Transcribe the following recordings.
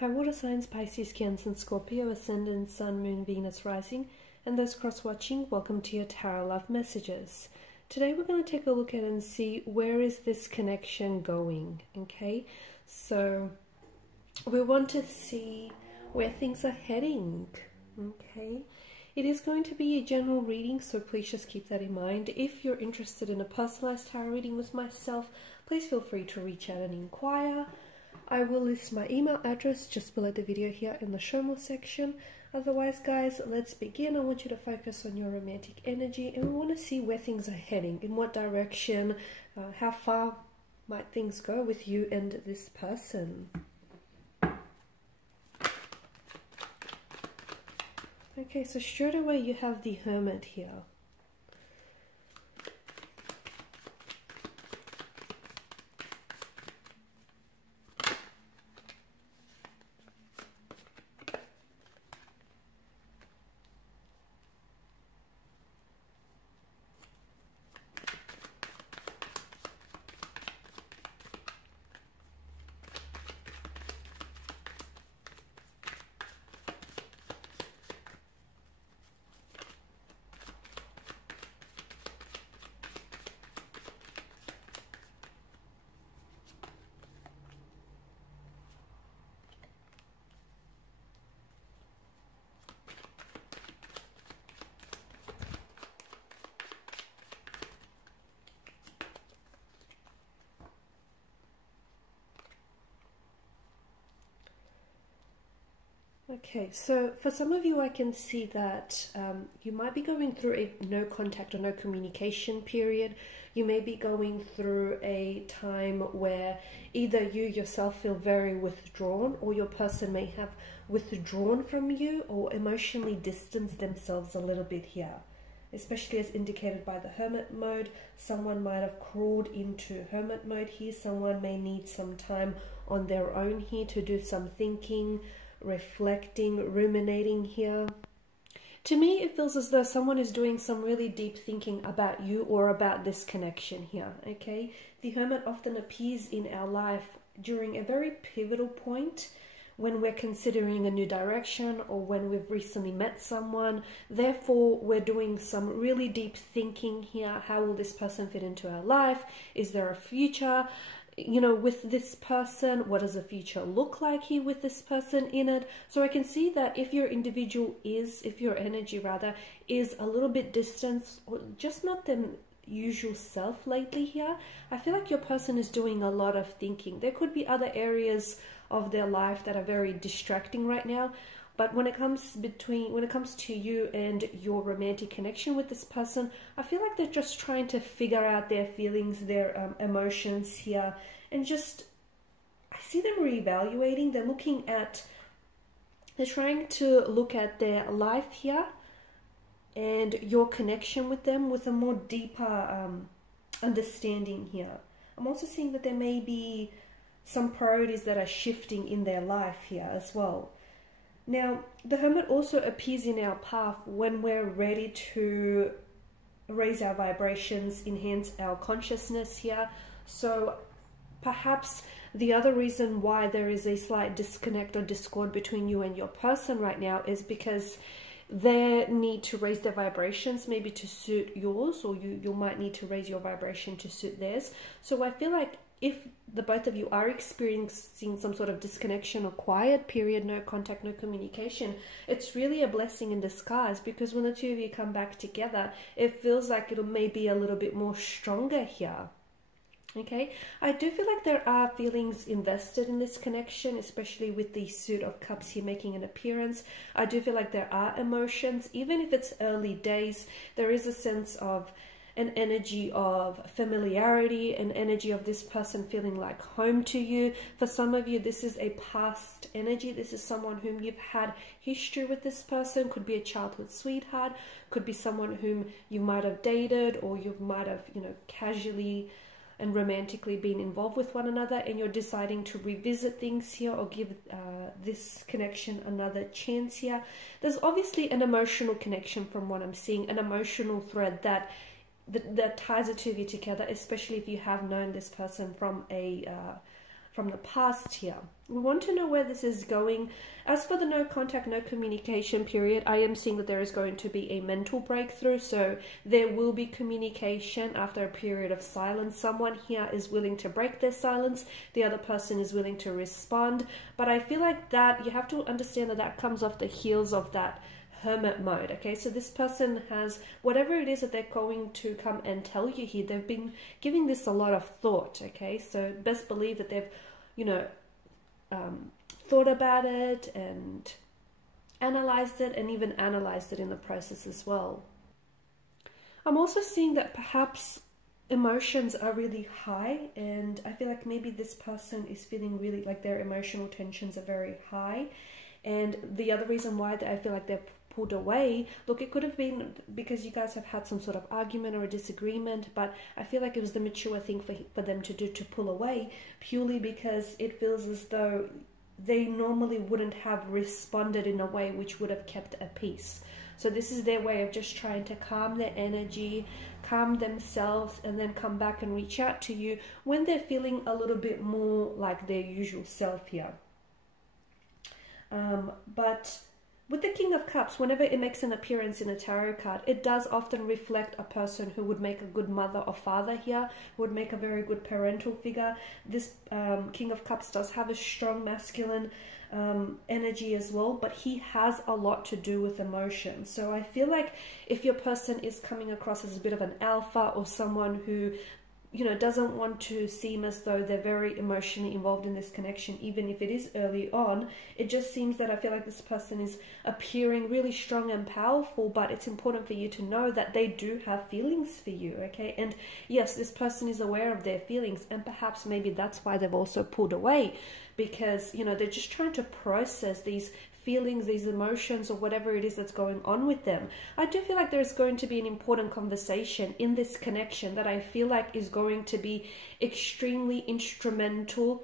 Hi water signs, Pisces, Cancer, and Scorpio, Ascendant, Sun, Moon, Venus, Rising, and those cross-watching, welcome to your Tarot Love Messages. Today we're going to take a look at and see where is this connection going, okay? So we want to see where things are heading, okay? It is going to be a general reading, so please just keep that in mind. If you're interested in a personalized tarot reading with myself, please feel free to reach out and inquire. I will list my email address just below the video here in the show more section. Otherwise, guys, let's begin. I want you to focus on your romantic energy, and we want to see where things are heading, in what direction, how far might things go with you and this person. Okay, so straight away you have the Hermit here. Okay, so for some of you I can see that you might be going through a no contact or no communication period. You may be going through a time where either you yourself feel very withdrawn, or your person may have withdrawn from you or emotionally distanced themselves a little bit here. Especially as indicated by the Hermit mode, someone might have crawled into Hermit mode here. Someone may need some time on their own here to do some thinking, reflecting, ruminating here. To me, it feels as though someone is doing some really deep thinking about you or about this connection here, okay? The Hermit often appears in our life during a very pivotal point, when we're considering a new direction or when we've recently met someone. Therefore, we're doing some really deep thinking here. How will this person fit into our life? Is there a future, you know, with this person? What does the future look like here with this person in it? So I can see that if your individual is, if your energy rather, is a little bit distant, or just not the usual self lately here, I feel like your person is doing a lot of thinking. There could be other areas of their life that are very distracting right now, but when it comes to you and your romantic connection with this person, I feel like they're just trying to figure out their feelings, their emotions here, and just, I see them reevaluating. They're trying to look at their life here and your connection with them with a more deeper understanding here. I'm also seeing that there may be some priorities that are shifting in their life here as well. Now, the Hermit also appears in our path when we're ready to raise our vibrations, enhance our consciousness here. So perhaps the other reason why there is a slight disconnect or discord between you and your person right now is because they need to raise their vibrations maybe to suit yours, or you might need to raise your vibration to suit theirs. So I feel like if the both of you are experiencing some sort of disconnection or quiet period, no contact, no communication, it's really a blessing in disguise, because when the two of you come back together, it feels like it'll maybe a little bit more stronger here. Okay, I do feel like there are feelings invested in this connection, especially with the Suit of Cups here making an appearance. I do feel like there are emotions, even if it's early days. There is a sense of an energy of familiarity, an energy of this person feeling like home to you. For some of you, this is a past energy. This is someone whom you've had history with. This person could be a childhood sweetheart, could be someone whom you might have dated, or you might have, you know, casually and romantically been involved with one another, and you're deciding to revisit things here or give this connection another chance here. There's obviously an emotional connection from what I'm seeing, an emotional thread that ties the two of you together, especially if you have known this person from a from the past here. We want to know where this is going. As for the no contact, no communication period, I am seeing that there is going to be a mental breakthrough. So there will be communication after a period of silence. Someone here is willing to break their silence. The other person is willing to respond. But I feel like that you have to understand that that comes off the heels of that hermit mode. Okay, so this person has whatever it is that they're going to come and tell you here. They've been giving this a lot of thought. Okay, so best believe that they've, you know, thought about it and analyzed it, and even analyzed it in the process as well. I'm also seeing that perhaps emotions are really high, and I feel like maybe this person is feeling really like their emotional tensions are very high. And the other reason why I feel like they're pulled away, look, it could have been because you guys have had some sort of argument or a disagreement, but I feel like it was the mature thing for them to do, to pull away, purely because it feels as though they normally wouldn't have responded in a way which would have kept a peace. So this is their way of just trying to calm their energy, calm themselves, and then come back and reach out to you when they're feeling a little bit more like their usual self here. But with the King of Cups, whenever it makes an appearance in a tarot card, it does often reflect a person who would make a good mother or father here, who would make a very good parental figure. This King of Cups does have a strong masculine energy as well, but he has a lot to do with emotion. So I feel like if your person is coming across as a bit of an alpha, or someone who, you know, doesn't want to seem as though they're very emotionally involved in this connection, even if it is early on, it just seems that I feel like this person is appearing really strong and powerful, but it's important for you to know that they do have feelings for you, okay? And yes, this person is aware of their feelings, and perhaps maybe that's why they've also pulled away, because, you know, they're just trying to process these feelings, these emotions, or whatever it is that's going on with them. I do feel like there's going to be an important conversation in this connection that I feel like is going to be extremely instrumental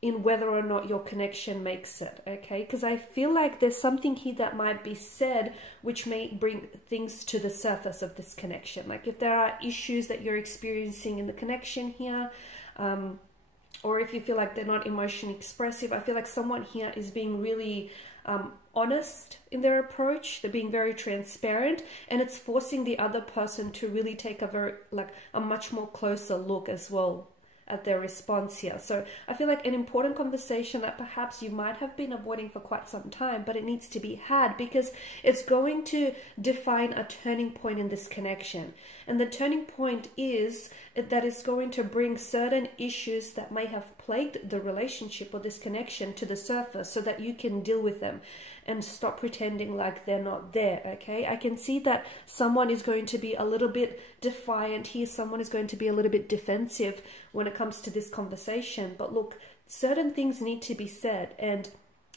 in whether or not your connection makes it, okay? Because I feel like there's something here that might be said which may bring things to the surface of this connection. Like if there are issues that you're experiencing in the connection here, or if you feel like they're not emotionally expressive, I feel like someone here is being really honest in their approach. They're being very transparent, and it's forcing the other person to really take a much more closer look as well at their response here. So I feel like an important conversation that perhaps you might have been avoiding for quite some time, but it needs to be had, because it's going to define a turning point in this connection. And the turning point is that it's going to bring certain issues that may have plagued the relationship or this connection to the surface, so that you can deal with them and stop pretending like they're not there, okay? I can see that someone is going to be a little bit defiant here. Someone is going to be a little bit defensive when it comes to this conversation. But look, certain things need to be said, and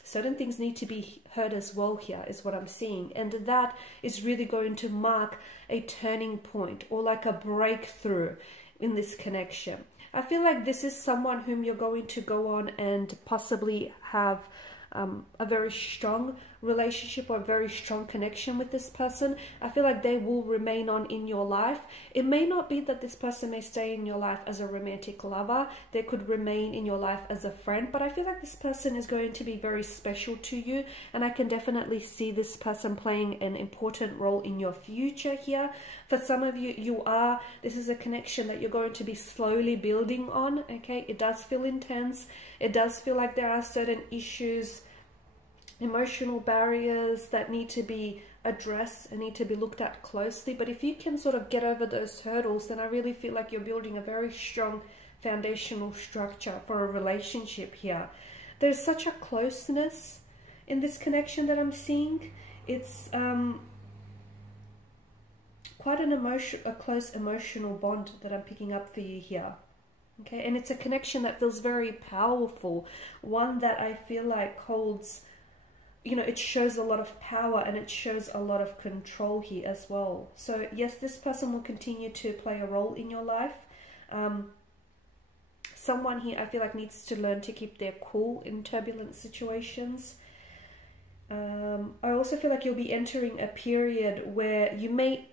certain things need to be heard as well here, is what I'm seeing. And that is really going to mark a turning point, or like a breakthrough in this connection. I feel like this is someone whom you're going to go on and possibly have a very strong relationship or a very strong connection with this person. I feel like they will remain on in your life. It may not be that this person may stay in your life as a romantic lover. They could remain in your life as a friend, but I feel like this person is going to be very special to you, and I can definitely see this person playing an important role in your future here. For some of you, this is a connection that you're going to be slowly building on, okay? It does feel intense. It does feel like there are certain issues, emotional barriers that need to be addressed and need to be looked at closely. But if you can sort of get over those hurdles, then I really feel like you're building a very strong foundational structure for a relationship here. There's such a closeness in this connection that I'm seeing. It's quite a close emotional bond that I'm picking up for you here. Okay, and it's a connection that feels very powerful, one that I feel like holds, you know, it shows a lot of power and it shows a lot of control here as well. So yes, this person will continue to play a role in your life. Someone here I feel like needs to learn to keep their cool in turbulent situations. I also feel like you'll be entering a period where you may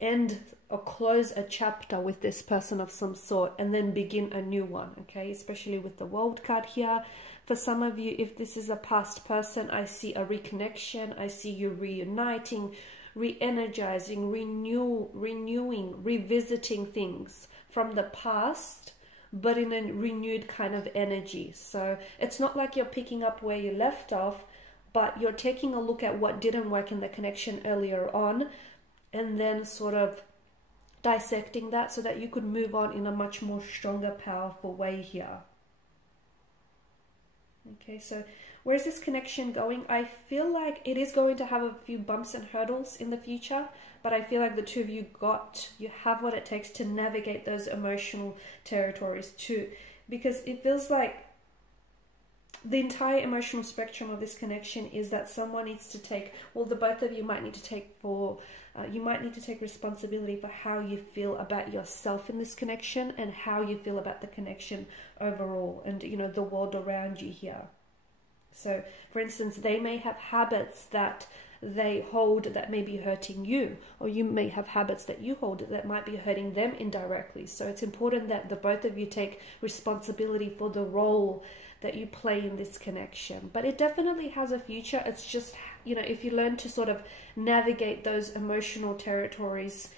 end or close a chapter with this person of some sort and then begin a new one, okay? Especially with the World card here. For some of you, if this is a past person, I see a reconnection. I see you reuniting, re-energizing, renewing, revisiting things from the past, but in a renewed kind of energy. So it's not like you're picking up where you left off, but you're taking a look at what didn't work in the connection earlier on, and then sort of dissecting that so that you could move on in a much more stronger, powerful way here. Okay, so where's this connection going? I feel like it is going to have a few bumps and hurdles in the future, but I feel like the two of you have what it takes to navigate those emotional territories too, because it feels like the entire emotional spectrum of this connection is that someone needs to take, well, the both of you might need to take responsibility for how you feel about yourself in this connection and how you feel about the connection overall and, you know, the world around you here. So, for instance, they may have habits that they hold that may be hurting you, or you may have habits that you hold that might be hurting them indirectly. So it's important that the both of you take responsibility for the role that you play in this connection. But it definitely has a future. It's just, you know, if you learn to sort of navigate those emotional territories,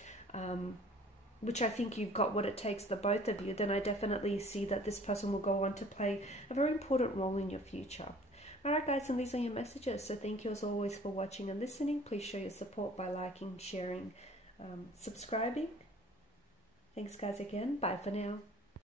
which I think you've got what it takes, the both of you, then I definitely see that this person will go on to play a very important role in your future. Alright guys, and these are your messages. So thank you as always for watching and listening. Please show your support by liking, sharing, subscribing. Thanks guys again. Bye for now.